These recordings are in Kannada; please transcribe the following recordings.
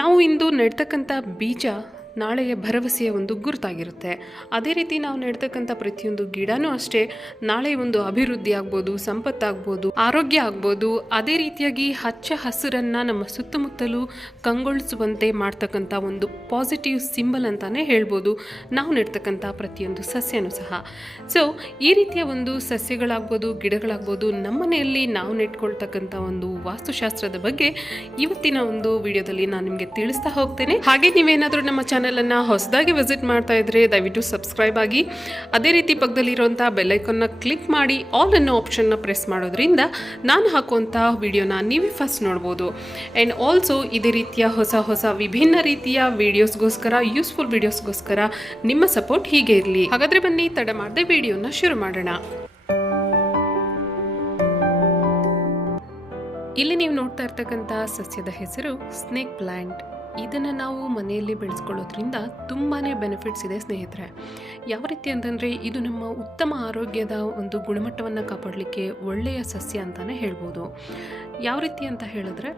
ನಾವು ಇಂದು ನೆಡ್ತಕ್ಕಂಥ ಬೀಜ ನಾಳೆಯ ಭರವಸೆಯ ಒಂದು ಗುರುತಾಗಿರುತ್ತೆ. ಅದೇ ರೀತಿ ನಾವು ನೆಡ್ತಕ್ಕಂಥ ಪ್ರತಿಯೊಂದು ಗಿಡನೂ ಅಷ್ಟೇ ನಾಳೆ ಒಂದು ಅಭಿವೃದ್ಧಿ ಆಗ್ಬೋದು, ಸಂಪತ್ತಾಗ್ಬೋದು, ಆರೋಗ್ಯ ಆಗ್ಬೋದು. ಅದೇ ರೀತಿಯಾಗಿ ಹಚ್ಚ ಹಸಿರನ್ನು ನಮ್ಮ ಸುತ್ತಮುತ್ತಲೂ ಕಂಗೊಳಿಸುವಂತೆ ಮಾಡ್ತಕ್ಕಂಥ ಒಂದು ಪಾಸಿಟಿವ್ ಸಿಂಬಲ್ ಅಂತಲೇ ಹೇಳ್ಬೋದು ನಾವು ನೆಡ್ತಕ್ಕಂಥ ಪ್ರತಿಯೊಂದು ಸಸ್ಯನೂ ಸಹ. ಸೊ ಈ ರೀತಿಯ ಒಂದು ಸಸ್ಯಗಳಾಗ್ಬೋದು, ಗಿಡಗಳಾಗ್ಬೋದು, ನಮ್ಮನೆಯಲ್ಲಿ ನಾವು ನೆಟ್ಕೊಳ್ತಕ್ಕಂಥ ಒಂದು ವಾಸ್ತುಶಾಸ್ತ್ರದ ಬಗ್ಗೆ ಇವತ್ತಿನ ಒಂದು ವಿಡಿಯೋದಲ್ಲಿ ನಾನು ನಿಮಗೆ ತಿಳಿಸ್ತಾ ಹೋಗ್ತೇನೆ. ಹಾಗೆ ನೀವೇನಾದರೂ ನಮ್ಮ ಚಾನಲನ್ನು ಹೊಸದಾಗಿ ವಿಸಿಟ್ ಮಾಡ್ತಾ ಇದ್ರೆ ದಯವಿಟ್ಟು ಸಬ್ಸ್ಕ್ರೈಬ್ ಆಗಿ, ಅದೇ ರೀತಿ ಪಕ್ಕದಲ್ಲಿರುವಂಥ ಬೆಲ್ಲೈಕನ್ನ ಕ್ಲಿಕ್ ಮಾಡಿ ಆಲ್ ಅನ್ನೋ ಆಪ್ಷನ್ನ ಪ್ರೆಸ್ ಮಾಡೋದ್ರಿಂದ ನಾನು ಹಾಕುವಂಥ ವಿಡಿಯೋನ ನೀವೇ ಫಸ್ಟ್ ನೋಡ್ಬೋದು. ಆ್ಯಂಡ್ ಆಲ್ಸೋ ಇದೇ ರೀತಿಯ ಹೊಸ ವಿಭಿನ್ನ ರೀತಿಯ ವಿಡಿಯೋಸ್ಗೋಸ್ಕರ, ಯೂಸ್ಫುಲ್ ವಿಡಿಯೋಸ್ಗೋಸ್ಕರ ನಿಮ್ಮ ಸಪೋರ್ಟ್ ಹೀಗೆ ಇರಲಿ. ಹಾಗಾದರೆ ಬನ್ನಿ ತಡ ಮಾಡದೆ ವಿಡಿಯೋನ ಶುರು ಮಾಡೋಣ. ಇಲ್ಲಿ ನೀವು ನೋಡ್ತಾ ಇರ್ತಕ್ಕಂಥ ಸಸ್ಯದ ಹೆಸರು ಸ್ನೇಕ್ ಪ್ಲಾಂಟ್. ಇದನ್ನು ನಾವು ಮನೆಯಲ್ಲಿ ಬೆಳೆಸ್ಕೊಳ್ಳೋದ್ರಿಂದ ತುಂಬಾ ಬೆನಿಫಿಟ್ಸ್ ಇದೆ ಸ್ನೇಹಿತರೆ. ಯಾವ ರೀತಿ ಅಂತಂದರೆ ಇದು ನಮ್ಮ ಉತ್ತಮ ಆರೋಗ್ಯದ ಒಂದು ಗುಣಮಟ್ಟವನ್ನು ಕಾಪಾಡಲಿಕ್ಕೆ ಒಳ್ಳೆಯ ಸಸ್ಯ ಅಂತಲೇ ಹೇಳ್ಬೋದು. ಯಾವ ರೀತಿ ಅಂತ ಹೇಳಿದ್ರೆ,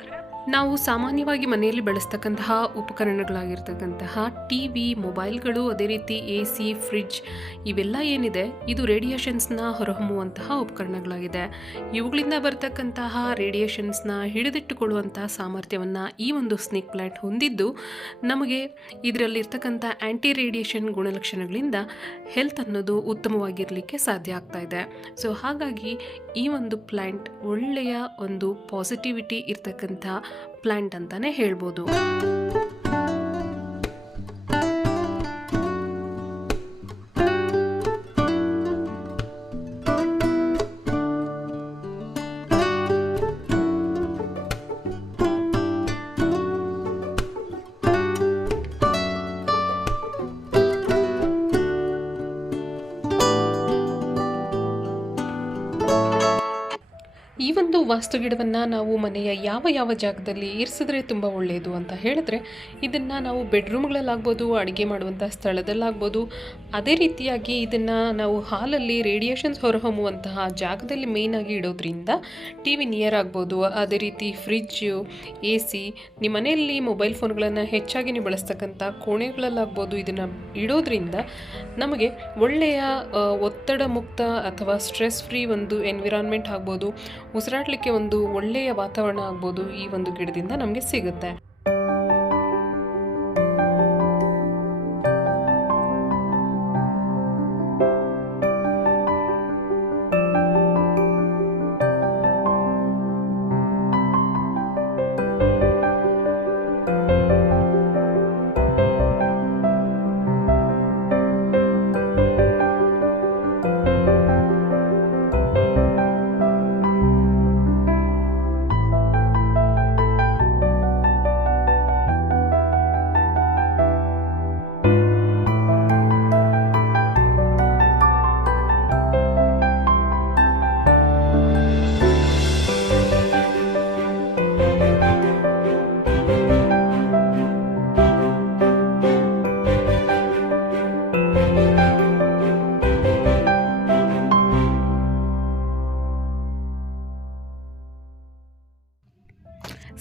ನಾವು ಸಾಮಾನ್ಯವಾಗಿ ಮನೆಯಲ್ಲಿ ಬಳಸ್ತಕ್ಕಂತಹ ಉಪಕರಣಗಳಾಗಿರ್ತಕ್ಕಂತಹ ಟಿವಿ, ಮೊಬೈಲ್ಗಳು, ಅದೇ ರೀತಿ AC, ಫ್ರಿಡ್ಜ್ ಇವೆಲ್ಲ ಏನಿದೆ ಇದು ರೇಡಿಯೇಷನ್ಸ್ನ ಹೊರಹೊಮ್ಮುವಂತಹ ಉಪಕರಣಗಳಾಗಿದೆ. ಇವುಗಳಿಂದ ಬರ್ತಕ್ಕಂತಹ ರೇಡಿಯೇಷನ್ಸ್ನ ಹಿಡಿದಿಟ್ಟುಕೊಳ್ಳುವಂತಹ ಸಾಮರ್ಥ್ಯವನ್ನು ಈ ಒಂದು ಸ್ನೇಕ್ ಪ್ಲಾಂಟ್ ಹೊಂದಿದ್ದು ನಮಗೆ ಇದರಲ್ಲಿರ್ತಕ್ಕಂಥ ಆ್ಯಂಟಿ ರೇಡಿಯೇಷನ್ ಗುಣಲಕ್ಷಣಗಳಿಂದ ಹೆಲ್ತ್ ಅನ್ನೋದು ಉತ್ತಮವಾಗಿರಲಿಕ್ಕೆ ಸಾಧ್ಯ ಆಗ್ತಾ ಇದೆ. ಸೊ ಹಾಗಾಗಿ ಈ ಒಂದು ಪ್ಲಾಂಟ್ ಒಳ್ಳೆಯ ಒಂದು ಪಾಸಿಟಿವಿಟಿ ಇರ್ತಕ್ಕಂಥ ಪ್ಲಾಂಟ್ ಅಂತಾನೆ ಹೇಳ್ಬೋದು. ಈ ಒಂದು ವಾಸ್ತು ಗಿಡವನ್ನು ನಾವು ಮನೆಯ ಯಾವ ಜಾಗದಲ್ಲಿ ಇರಿಸಿದ್ರೆ ತುಂಬ ಒಳ್ಳೆಯದು ಅಂತ ಹೇಳಿದ್ರೆ, ಇದನ್ನು ನಾವು ಬೆಡ್ರೂಮ್ಗಳಲ್ಲಾಗ್ಬೋದು, ಅಡುಗೆ ಮಾಡುವಂಥ ಸ್ಥಳದಲ್ಲಾಗ್ಬೋದು, ಅದೇ ರೀತಿಯಾಗಿ ಇದನ್ನು ನಾವು ಹಾಲಲ್ಲಿ ರೇಡಿಯೇಷನ್ಸ್ ಹೊರಹೊಮ್ಮುವಂತಹ ಜಾಗದಲ್ಲಿ ಮೇಯ್ನಾಗಿ ಇಡೋದ್ರಿಂದ TV ನಿಯರ್ ಆಗ್ಬೋದು, ಅದೇ ರೀತಿ ಫ್ರಿಜ್ಜು, AC, ನಿಮ್ಮ ಮನೆಯಲ್ಲಿ ಮೊಬೈಲ್ ಫೋನ್ಗಳನ್ನು ಹೆಚ್ಚಾಗಿ ನೀವು ಬಳಸ್ತಕ್ಕಂಥ ಕೋಣೆಗಳಲ್ಲಾಗ್ಬೋದು ಇದನ್ನು ಇಡೋದ್ರಿಂದ ನಮಗೆ ಒಳ್ಳೆಯ ಒತ್ತಡ ಮುಕ್ತ ಅಥವಾ ಸ್ಟ್ರೆಸ್ ಫ್ರೀ ಒಂದು ಎನ್ವಿರಾನ್ಮೆಂಟ್ ಆಗ್ಬೋದು, ಉಸಿರಾಡಲಿಕ್ಕೆ ಒಂದು ಒಳ್ಳೆಯ ವಾತಾವರಣ ಆಗ್ಬೋದು ಈ ಒಂದು ಗಿಡದಿಂದ ನಮಗೆ ಸಿಗುತ್ತೆ.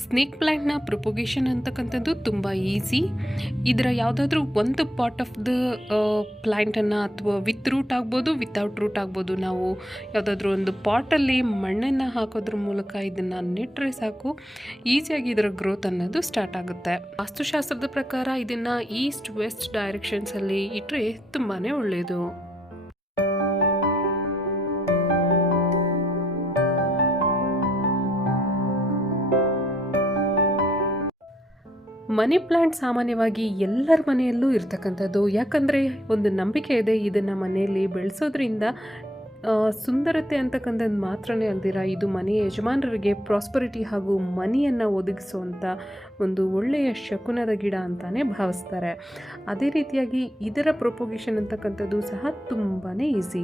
ಸ್ನೇಕ್ ಪ್ಲ್ಯಾಂಟ್ನ ಪ್ರೊಪೊಗೇಷನ್ ಅಂತಕ್ಕಂಥದ್ದು ತುಂಬ ಈಸಿ. ಇದರ ಯಾವುದಾದ್ರೂ ಒಂದು ಪಾರ್ಟ್ ಆಫ್ ದ ಪ್ಲ್ಯಾಂಟನ್ನು ಅಥವಾ ವಿತ್ ರೂಟ್ ಆಗ್ಬೋದು, ವಿತೌಟ್ ರೂಟ್ ಆಗ್ಬೋದು, ನಾವು ಯಾವುದಾದ್ರೂ ಒಂದು ಪಾಟಲ್ಲಿ ಮಣ್ಣನ್ನು ಹಾಕೋದ್ರ ಮೂಲಕ ಇದನ್ನು ನೆಟ್ಟರೆ ಸಾಕು, ಈಸಿಯಾಗಿ ಇದರ ಗ್ರೋತ್ ಅನ್ನೋದು ಸ್ಟಾರ್ಟ್ ಆಗುತ್ತೆ. ವಾಸ್ತುಶಾಸ್ತ್ರದ ಪ್ರಕಾರ ಇದನ್ನು ಈಸ್ಟ್ ವೆಸ್ಟ್ ಡೈರೆಕ್ಷನ್ಸಲ್ಲಿ ಇಟ್ಟರೆ ತುಂಬಾ ಒಳ್ಳೆಯದು. ಮನಿ ಪ್ಲಾಂಟ್ ಸಾಮಾನ್ಯವಾಗಿ ಎಲ್ಲರ ಮನೆಯಲ್ಲೂ ಇರ್ತಕ್ಕಂಥದ್ದು. ಯಾಕಂದರೆ ಒಂದು ನಂಬಿಕೆ ಇದೆ, ಇದನ್ನು ಮನೆಯಲ್ಲಿ ಬೆಳೆಸೋದ್ರಿಂದ ಸುಂದರತೆ ಅಂತಕ್ಕಂಥದ್ದು ಮಾತ್ರನೇ ಅಲ್ದಿರ ಇದು ಮನೆಯ ಯಜಮಾನರಿಗೆ ಪ್ರಾಸ್ಪರಿಟಿ ಹಾಗೂ ಮನಿಯನ್ನು ಒದಗಿಸುವಂಥ ಒಂದು ಒಳ್ಳೆಯ ಶಕುನದ ಗಿಡ ಅಂತಲೇ ಭಾವಿಸ್ತಾರೆ. ಅದೇ ರೀತಿಯಾಗಿ ಇದರ ಪ್ರೊಪೊಗೇಷನ್ ಅಂತಕ್ಕಂಥದ್ದು ಸಹ ತುಂಬಾ ಈಸಿ.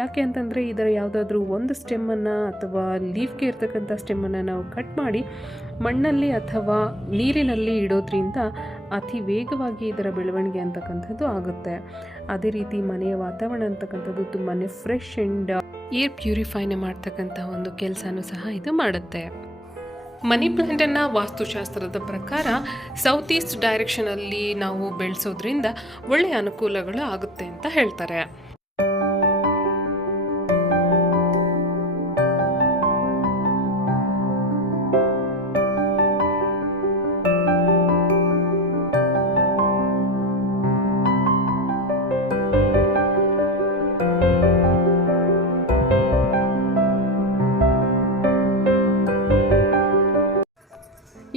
ಯಾಕೆ ಅಂತಂದರೆ ಇದರ ಯಾವುದಾದ್ರೂ ಒಂದು ಸ್ಟೆಮ್ಮನ್ನು ಅಥವಾ ಲೀಫ್ಗೆ ಇರ್ತಕ್ಕಂಥ ಸ್ಟೆಮ್ಮನ್ನು ನಾವು ಕಟ್ ಮಾಡಿ ಮಣ್ಣಲ್ಲಿ ಅಥವಾ ನೀರಿನಲ್ಲಿ ಇಡೋದ್ರಿಂದ ಅತಿ ವೇಗವಾಗಿ ಇದರ ಬೆಳವಣಿಗೆ ಅಂತಕ್ಕಂಥದ್ದು ಆಗುತ್ತೆ. ಅದೇ ರೀತಿ ಮನೆಯ ವಾತಾವರಣ ಅಂತಕ್ಕಂಥದ್ದು ತುಂಬಾ ಫ್ರೆಶ್ ಆ್ಯಂಡ್ ಏರ್ ಪ್ಯೂರಿಫೈನ ಮಾಡ್ತಕ್ಕಂಥ ಒಂದು ಕೆಲಸನೂ ಸಹ ಇದು ಮಾಡುತ್ತೆ. ಮನಿ ಪ್ಲ್ಯಾಂಟನ್ನು ವಾಸ್ತುಶಾಸ್ತ್ರದ ಪ್ರಕಾರ ಸೌತ್ ಈಸ್ಟ್ ಡೈರೆಕ್ಷನಲ್ಲಿ ನಾವು ಬೆಳೆಸೋದ್ರಿಂದ ಒಳ್ಳೆಯ ಅನುಕೂಲಗಳು ಆಗುತ್ತೆ ಅಂತ ಹೇಳ್ತಾರೆ.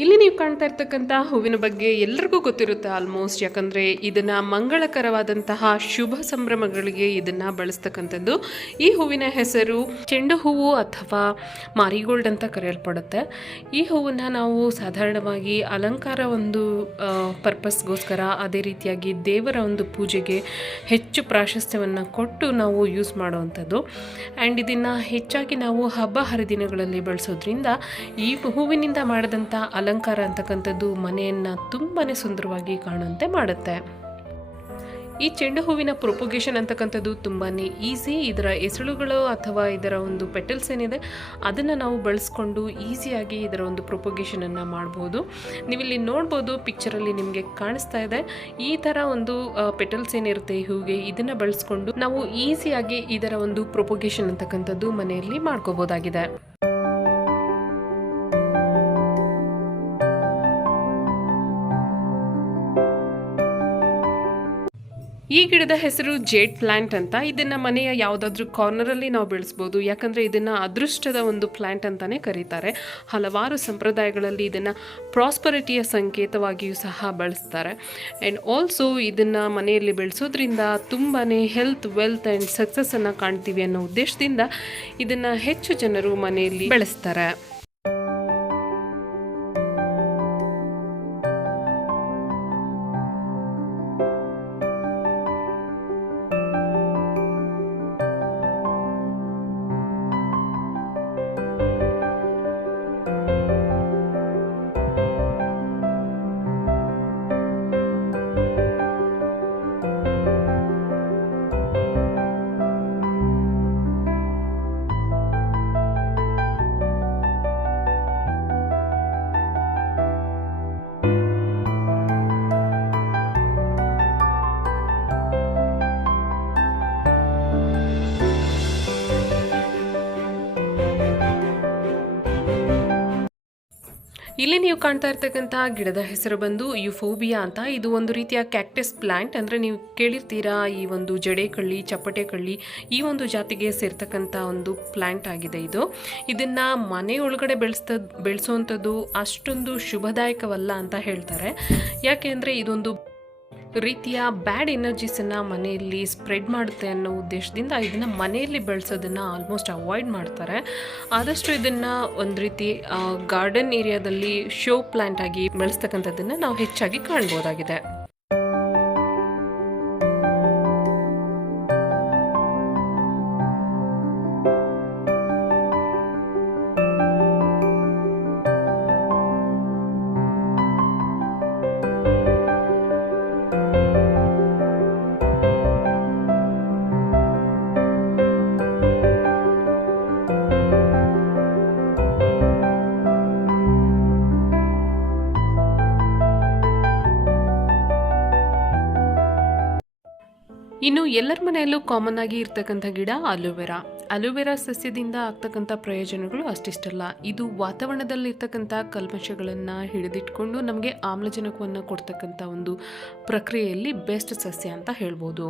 ಇಲ್ಲಿ ನೀವು ಕಾಣ್ತಾ ಇರ್ತಕ್ಕಂಥ ಹೂವಿನ ಬಗ್ಗೆ ಎಲ್ಲರಿಗೂ ಗೊತ್ತಿರುತ್ತೆ ಆಲ್ಮೋಸ್ಟ್, ಯಾಕಂದರೆ ಇದನ್ನು ಮಂಗಳಕರವಾದಂತಹ ಶುಭ ಸಂಭ್ರಮಗಳಿಗೆ ಇದನ್ನು ಬಳಸ್ತಕ್ಕಂಥದ್ದು. ಈ ಹೂವಿನ ಹೆಸರು ಚೆಂಡು ಹೂವು ಅಥವಾ ಮಾರಿಗೋಲ್ಡ್ ಅಂತ ಕರೆಯಲ್ಪಡುತ್ತೆ. ಈ ಹೂವನ್ನು ನಾವು ಸಾಧಾರಣವಾಗಿ ಅಲಂಕಾರ ಒಂದು ಪರ್ಪಸ್ಗೋಸ್ಕರ, ಅದೇ ರೀತಿಯಾಗಿ ದೇವರ ಒಂದು ಪೂಜೆಗೆ ಹೆಚ್ಚು ಪ್ರಾಶಸ್ತ್ಯವನ್ನು ಕೊಟ್ಟು ನಾವು ಯೂಸ್ ಮಾಡುವಂಥದ್ದು. ಆ್ಯಂಡ್ ಇದನ್ನು ಹೆಚ್ಚಾಗಿ ನಾವು ಹಬ್ಬ ಹರಿದಿನಗಳಲ್ಲಿ ಬಳಸೋದ್ರಿಂದ ಈ ಹೂವಿನಿಂದ ಮಾಡಿದಂಥ ಅಲಂಕಾರ ಅಂತಕ್ಕಂಥದ್ದು ಮನೆಯನ್ನು ತುಂಬಾ ಸುಂದರವಾಗಿ ಕಾಣುವಂತೆ ಮಾಡುತ್ತೆ. ಈ ಚೆಂಡು ಹೂವಿನ ಪ್ರೊಪೊಗೇಷನ್ ಅಂತಕ್ಕಂಥದ್ದು ತುಂಬಾ ಈಸಿ. ಇದರ ಎಸಳುಗಳು ಅಥವಾ ಇದರ ಒಂದು ಪೆಟಲ್ಸ್ ಏನಿದೆ ಅದನ್ನು ನಾವು ಬಳಸ್ಕೊಂಡು ಈಸಿಯಾಗಿ ಇದರ ಒಂದು ಪ್ರೊಪೊಗೇಷನನ್ನು ಮಾಡ್ಬೋದು. ನೀವಿಲ್ಲಿ ನೋಡ್ಬೋದು, ಪಿಕ್ಚರಲ್ಲಿ ನಿಮಗೆ ಕಾಣಿಸ್ತಾ ಇದೆ. ಈ ಥರ ಒಂದು ಪೆಟಲ್ಸ್ ಏನಿರುತ್ತೆ ಈ ಹೂವಿಗೆ, ಇದನ್ನು ಬಳಸ್ಕೊಂಡು ನಾವು ಈಸಿಯಾಗಿ ಇದರ ಒಂದು ಪ್ರೊಪೊಗೇಷನ್ ಅಂತಕ್ಕಂಥದ್ದು ಮನೆಯಲ್ಲಿ ಮಾಡ್ಕೋಬೋದಾಗಿದೆ. ಈ ಗಿಡದ ಹೆಸರು ಜೇಡ್ ಪ್ಲ್ಯಾಂಟ್ ಅಂತ. ಇದನ್ನು ಮನೆಯ ಯಾವುದಾದ್ರೂ ಕಾರ್ನರಲ್ಲಿ ನಾವು ಬೆಳೆಸ್ಬೋದು, ಯಾಕಂದರೆ ಇದನ್ನು ಅದೃಷ್ಟದ ಒಂದು ಪ್ಲ್ಯಾಂಟ್ ಅಂತಲೇ ಕರೀತಾರೆ. ಹಲವಾರು ಸಂಪ್ರದಾಯಗಳಲ್ಲಿ ಇದನ್ನು ಪ್ರಾಸ್ಪರಿಟಿಯ ಸಂಕೇತವಾಗಿಯೂ ಸಹ ಬಳಸ್ತಾರೆ. ಆ್ಯಂಡ್ ಆಲ್ಸೋ ಇದನ್ನು ಮನೆಯಲ್ಲಿ ಬೆಳೆಸೋದ್ರಿಂದ ತುಂಬಾ ಹೆಲ್ತ್, ವೆಲ್ತ್ ಆ್ಯಂಡ್ ಸಕ್ಸಸ್ಸನ್ನು ಕಾಣ್ತೀವಿ ಅನ್ನೋ ಉದ್ದೇಶದಿಂದ ಇದನ್ನು ಹೆಚ್ಚು ಜನರು ಮನೆಯಲ್ಲಿ ಬೆಳೆಸ್ತಾರೆ. ಇಲ್ಲಿ ನೀವು ಕಾಣ್ತಾ ಇರ್ತಕ್ಕಂಥ ಗಿಡದ ಹೆಸರು ಬಂದು ಯುಫೋಬಿಯಾ ಅಂತ. ಇದು ಒಂದು ರೀತಿಯ ಕ್ಯಾಕ್ಟಸ್ ಪ್ಲ್ಯಾಂಟ್. ಅಂದರೆ ನೀವು ಕೇಳಿರ್ತೀರಾ, ಈ ಒಂದು ಜಡೆ ಕಳ್ಳಿ, ಚಪ್ಪಟೆ ಕಳ್ಳಿ, ಈ ಒಂದು ಜಾತಿಗೆ ಸೇರ್ತಕ್ಕಂಥ ಒಂದು ಪ್ಲ್ಯಾಂಟ್ ಆಗಿದೆ ಇದು. ಇದನ್ನು ಮನೆ ಒಳಗಡೆ ಬೆಳೆಸೋವಂಥದ್ದು ಅಷ್ಟೊಂದು ಶುಭದಾಯಕವಲ್ಲ ಅಂತ ಹೇಳ್ತಾರೆ. ಯಾಕೆ ಅಂದರೆ ಇದೊಂದು ರೀತಿಯ ಬ್ಯಾಡ್ ಎನರ್ಜೀಸನ್ನು ಮನೆಯಲ್ಲಿ ಸ್ಪ್ರೆಡ್ ಮಾಡುತ್ತೆ ಅನ್ನೋ ಉದ್ದೇಶದಿಂದ ಇದನ್ನು ಮನೆಯಲ್ಲಿ ಬೆಳೆಸೋದನ್ನು ಆಲ್ಮೋಸ್ಟ್ ಅವಾಯ್ಡ್ ಮಾಡ್ತಾರೆ. ಆದಷ್ಟು ಇದನ್ನು ಒಂದು ರೀತಿ ಗಾರ್ಡನ್ ಏರಿಯಾದಲ್ಲಿ ಶೋ ಪ್ಲ್ಯಾಂಟ್ ಆಗಿ ಬೆಳೆಸ್ತಕ್ಕಂಥದ್ದನ್ನು ನಾವು ಹೆಚ್ಚಾಗಿ ಕಾಣ್ಬೋದಾಗಿದೆ. ಇನ್ನು ಎಲ್ಲರ ಮನೆಯಲ್ಲೂ ಕಾಮನ್ ಆಗಿ ಇರ್ತಕ್ಕಂಥ ಗಿಡ ಅಲೋವೆರಾ. ಅಲೋವೆರಾ ಸಸ್ಯದಿಂದ ಆಗ್ತಕ್ಕಂಥ ಪ್ರಯೋಜನಗಳು ಅಷ್ಟಿಷ್ಟಲ್ಲ. ಇದು ವಾತಾವರಣದಲ್ಲಿರ್ತಕ್ಕಂಥ ಕಲ್ಮಶಗಳನ್ನು ಹಿಡಿದಿಟ್ಕೊಂಡು ನಮಗೆ ಆಮ್ಲಜನಕವನ್ನು ಕೊಡ್ತಕ್ಕಂಥ ಒಂದು ಪ್ರಕ್ರಿಯೆಯಲ್ಲಿ ಬೆಸ್ಟ್ ಸಸ್ಯ ಅಂತ ಹೇಳ್ಬೋದು.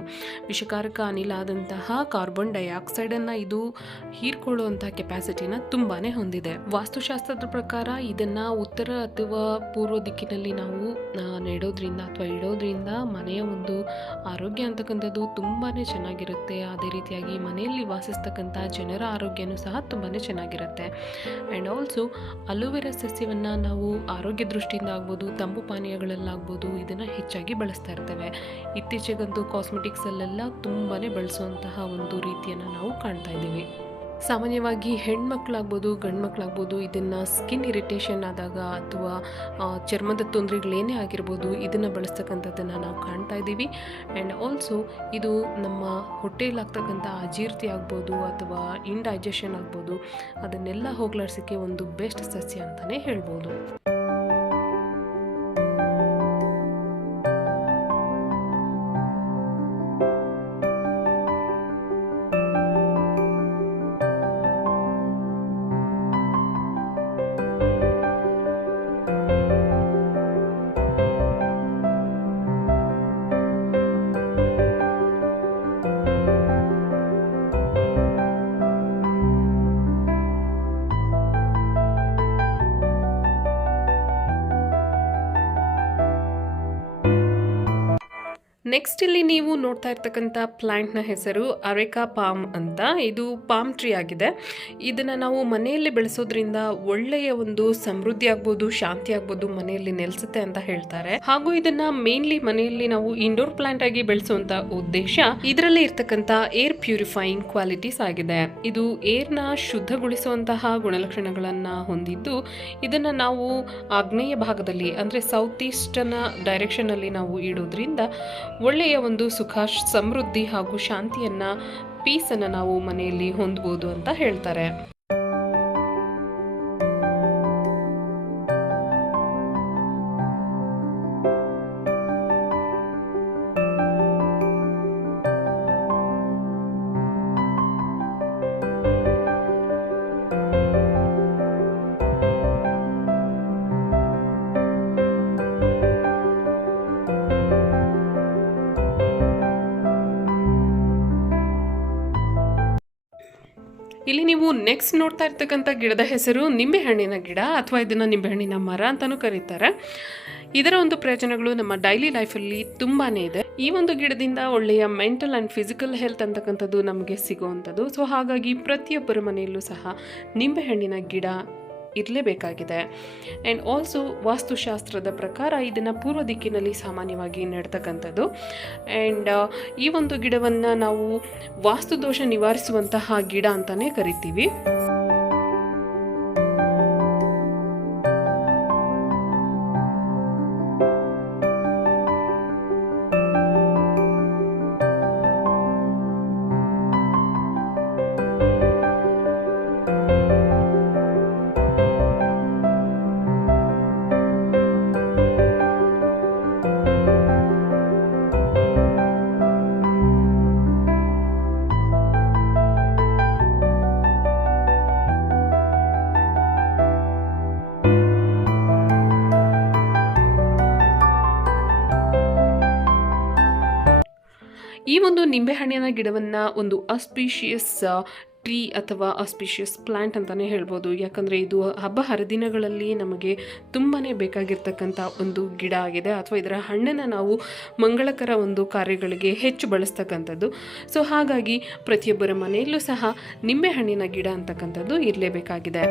ವಿಷಕಾರಕ ಅನಿಲ ಆದಂತಹ ಕಾರ್ಬನ್ ಡೈಆಕ್ಸೈಡನ್ನು ಇದು ಹೀರ್ಕೊಳ್ಳುವಂಥ ಕೆಪಾಸಿಟಿನ ತುಂಬಾ ಹೊಂದಿದೆ. ವಾಸ್ತುಶಾಸ್ತ್ರದ ಪ್ರಕಾರ ಇದನ್ನು ಉತ್ತರ ಅಥವಾ ಪೂರ್ವ ದಿಕ್ಕಿನಲ್ಲಿ ನಾವು ನೆಡೋದ್ರಿಂದ ಅಥವಾ ಇಡೋದ್ರಿಂದ ಮನೆಯ ಒಂದು ಆರೋಗ್ಯ ಅಂತಕ್ಕಂಥದ್ದು ತುಂಬಾ ಚೆನ್ನಾಗಿರುತ್ತೆ. ಅದೇ ರೀತಿಯಾಗಿ ಮನೆಯಲ್ಲಿ ವಾಸಿಸ್ತಕ್ಕಂಥ ಜನರ ಆರೋಗ್ಯನೂ ಸಹ ತುಂಬಾ ಚೆನ್ನಾಗಿರುತ್ತೆ. ಆ್ಯಂಡ್ ಆಲ್ಸೋ ಅಲೋವೆರಾ ಸಸ್ಯವನ್ನು ನಾವು ಆರೋಗ್ಯ ದೃಷ್ಟಿಯಿಂದ ಆಗ್ಬೋದು, ತಂಪು ಪಾನೀಯಗಳಲ್ಲಾಗ್ಬೋದು ಇದನ್ನು ಹೆಚ್ಚಾಗಿ ಬಳಸ್ತಾ ಇರ್ತೇವೆ. ಇತ್ತೀಚೆಗಂತೂ ಕಾಸ್ಮೆಟಿಕ್ಸಲ್ಲೆಲ್ಲ ತುಂಬಾ ಬಳಸುವಂತಹ ಒಂದು ರೀತಿಯನ್ನು ನಾವು ಕಾಣ್ತಾ ಇದ್ದೀವಿ. ಸಾಮಾನ್ಯವಾಗಿ ಹೆಣ್ಮಕ್ಳಾಗ್ಬೋದು ಗಂಡು ಮಕ್ಕಳಾಗ್ಬೋದು ಇದನ್ನು ಸ್ಕಿನ್ ಇರಿಟೇಷನ್ ಆದಾಗ ಅಥವಾ ಚರ್ಮದ ತೊಂದರೆಗಳೇನೇ ಆಗಿರ್ಬೋದು ಇದನ್ನು ಬಳಸ್ತಕ್ಕಂಥದ್ದನ್ನು ನಾವು ಕಾಣ್ತಾ ಇದ್ದೀವಿ. ಆ್ಯಂಡ್ ಆಲ್ಸೋ ಇದು ನಮ್ಮ ಹೊಟ್ಟೆಯಲ್ಲಾಗ್ತಕ್ಕಂಥ ಅಜೀರ್ತಿ ಆಗ್ಬೋದು ಅಥವಾ ಇಂಡೈಜೆಷನ್ ಆಗ್ಬೋದು, ಅದನ್ನೆಲ್ಲ ಹೋಗ್ಲಾಡ್ಸೋಕ್ಕೆ ಒಂದು ಬೆಸ್ಟ್ ಸಸ್ಯ ಅಂತಲೇ ಹೇಳ್ಬೋದು. ನೆಕ್ಸ್ಟ್ ಇಲ್ಲಿ ನೀವು ನೋಡ್ತಾ ಇರ್ತಕ್ಕಂಥ ಪ್ಲ್ಯಾಂಟ್ನ ಹೆಸರು ಅರೆಕಾ ಪಾಮ್ ಅಂತ. ಇದು ಪಾಮ್ ಟ್ರೀ ಆಗಿದೆ. ಇದನ್ನು ನಾವು ಮನೆಯಲ್ಲಿ ಬೆಳೆಸೋದ್ರಿಂದ ಒಳ್ಳೆಯ ಒಂದು ಸಮೃದ್ಧಿ ಆಗ್ಬೋದು, ಶಾಂತಿ ಆಗ್ಬೋದು, ಮನೆಯಲ್ಲಿ ನೆಲೆಸುತ್ತೆ ಅಂತ ಹೇಳ್ತಾರೆ. ಹಾಗೂ ಇದನ್ನ ಮೇನ್ಲಿ ಮನೆಯಲ್ಲಿ ನಾವು ಇಂಡೋರ್ ಪ್ಲಾಂಟ್ ಆಗಿ ಬೆಳೆಸುವಂತ ಉದ್ದೇಶ ಇದರಲ್ಲಿ ಇರ್ತಕ್ಕಂಥ ಏರ್ ಪ್ಯೂರಿಫೈಯಿಂಗ್ ಕ್ವಾಲಿಟೀಸ್ ಆಗಿದೆ. ಇದು ಏರ್ನ ಶುದ್ಧಗೊಳಿಸುವಂತಹ ಗುಣಲಕ್ಷಣಗಳನ್ನ ಹೊಂದಿದ್ದು, ಇದನ್ನ ನಾವು ಆಗ್ನೇಯ ಭಾಗದಲ್ಲಿ ಅಂದ್ರೆ ಸೌತ್ ಈಸ್ಟರ್ನ್ ಡೈರೆಕ್ಷನ್ ಅಲ್ಲಿ ನಾವು ಇಡೋದ್ರಿಂದ ಒಳ್ಳೆಯ ಒಂದು ಸುಖ, ಸಮೃದ್ಧಿ ಹಾಗೂ ಶಾಂತಿಯನ್ನ, ಪೀಸನ್ನು ನಾವು ಮನೆಯಲ್ಲಿ ಹೊಂದಬಹುದು ಅಂತ ಹೇಳ್ತಾರೆ. ಇಲ್ಲಿ ನೀವು ನೆಕ್ಸ್ಟ್ ನೋಡ್ತಾ ಇರ್ತಕ್ಕಂಥ ಗಿಡದ ಹೆಸರು ನಿಂಬೆಹಣ್ಣಿನ ಗಿಡ ಅಥವಾ ಇದನ್ನು ನಿಂಬೆಹಣ್ಣಿನ ಮರ ಅಂತಲೂ ಕರೀತಾರೆ. ಇದರ ಒಂದು ಪ್ರಯೋಜನಗಳು ನಮ್ಮ ಡೈಲಿ ಲೈಫಲ್ಲಿ ತುಂಬಾ ಇದೆ. ಈ ಒಂದು ಗಿಡದಿಂದ ಒಳ್ಳೆಯ ಮೆಂಟಲ್ ಆ್ಯಂಡ್ ಫಿಸಿಕಲ್ ಹೆಲ್ತ್ ಅಂತಕ್ಕಂಥದ್ದು ನಮಗೆ ಸಿಗುವಂಥದ್ದು. ಸೊ ಹಾಗಾಗಿ ಪ್ರತಿಯೊಬ್ಬರ ಮನೆಯಲ್ಲೂ ಸಹ ನಿಂಬೆಹಣ್ಣಿನ ಗಿಡ ಇರಲೇಬೇಕಾಗಿದೆ. ಆ್ಯಂಡ್ ಆಲ್ಸೋ ವಾಸ್ತುಶಾಸ್ತ್ರದ ಪ್ರಕಾರ ಇದನ್ನು ಪೂರ್ವ ದಿಕ್ಕಿನಲ್ಲಿ ಸಾಮಾನ್ಯವಾಗಿ ನೆಡ್ತಕ್ಕಂಥದ್ದು. ಆ್ಯಂಡ್ ಈ ಒಂದು ಗಿಡವನ್ನು ನಾವು ವಾಸ್ತುದೋಷ ನಿವಾರಿಸುವಂತಹ ಗಿಡ ಅಂತಲೇ ಕರಿತೀವಿ. ಈ ಒಂದು ನಿಂಬೆಹಣ್ಣಿನ ಗಿಡವನ್ನು ಒಂದು ಆಸ್ಪಿಷಿಯಸ್ ಟ್ರೀ ಅಥವಾ ಆಸ್ಪಿಷಿಯಸ್ ಪ್ಲಾಂಟ್ ಅಂತಲೇ ಹೇಳ್ಬೋದು. ಯಾಕಂದರೆ ಇದು ಹಬ್ಬ ಹರಿದಿನಗಳಲ್ಲಿ ನಮಗೆ ತುಂಬಾ ಬೇಕಾಗಿರ್ತಕ್ಕಂಥ ಒಂದು ಗಿಡ ಆಗಿದೆ, ಅಥವಾ ಇದರ ಹಣ್ಣನ್ನು ನಾವು ಮಂಗಳಕರ ಒಂದು ಕಾರ್ಯಗಳಿಗೆ ಹೆಚ್ಚು ಬಳಸ್ತಕ್ಕಂಥದ್ದು. ಸೊ ಹಾಗಾಗಿ ಪ್ರತಿಯೊಬ್ಬರ ಮನೆಯಲ್ಲೂ ಸಹ ನಿಂಬೆಹಣ್ಣಿನ ಗಿಡ ಅಂತಕ್ಕಂಥದ್ದು ಇರಲೇಬೇಕಾಗಿದೆ.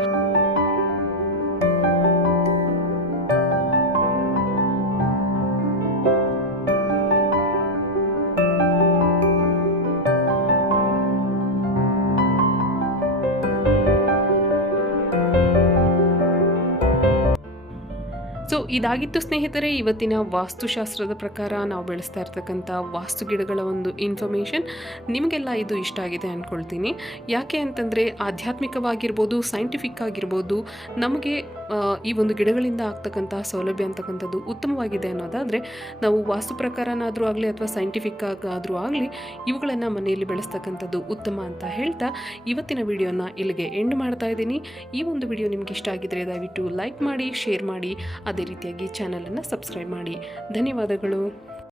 ಸೊ ಇದಾಗಿತ್ತು ಸ್ನೇಹಿತರೆ ಇವತ್ತಿನ ವಾಸ್ತುಶಾಸ್ತ್ರದ ಪ್ರಕಾರ ನಾವು ಬೆಳೆಸ್ತಾ ಇರ್ತಕ್ಕಂಥ ವಾಸ್ತು ಗಿಡಗಳ ಒಂದು ಇನ್ಫಾರ್ಮೇಷನ್. ನಿಮಗೆಲ್ಲ ಇದು ಇಷ್ಟ ಆಗಿದೆ ಅಂದ್ಕೊಳ್ತೀನಿ. ಯಾಕೆ ಅಂತಂದರೆ ಆಧ್ಯಾತ್ಮಿಕವಾಗಿರ್ಬೋದು, ಸೈಂಟಿಫಿಕ್ ಆಗಿರ್ಬೋದು, ನಮಗೆ ಈ ಒಂದು ಗಿಡಗಳಿಂದ ಆಗ್ತಕ್ಕಂಥ ಸೌಲಭ್ಯ ಅಂತಕ್ಕಂಥದ್ದು ಉತ್ತಮವಾಗಿದೆ ಅನ್ನೋದಾದರೆ ನಾವು ವಾಸ್ತು ಪ್ರಕಾರನಾದರೂ ಆಗಲಿ ಅಥವಾ ಸೈಂಟಿಫಿಕ್ ಆದರೂ ಆಗಲಿ ಇವುಗಳನ್ನು ಮನೆಯಲ್ಲಿ ಬೆಳೆಸ್ತಕ್ಕಂಥದ್ದು ಉತ್ತಮ ಅಂತ ಹೇಳ್ತಾ ಇವತ್ತಿನ ವಿಡಿಯೋನ ಇಲ್ಲಿಗೆ ಎಂಡ್ ಮಾಡ್ತಾ ಇದ್ದೀನಿ. ಈ ಒಂದು ವಿಡಿಯೋ ನಿಮ್ಗೆ ಇಷ್ಟ ಆಗಿದ್ರೆ ದಯವಿಟ್ಟು ಲೈಕ್ ಮಾಡಿ, ಶೇರ್ ಮಾಡಿ, ಅದೇ ರೀತಿಯಾಗಿ ಚಾನಲನ್ನು ಸಬ್ಸ್ಕ್ರೈಬ್ ಮಾಡಿ. ಧನ್ಯವಾದಗಳು.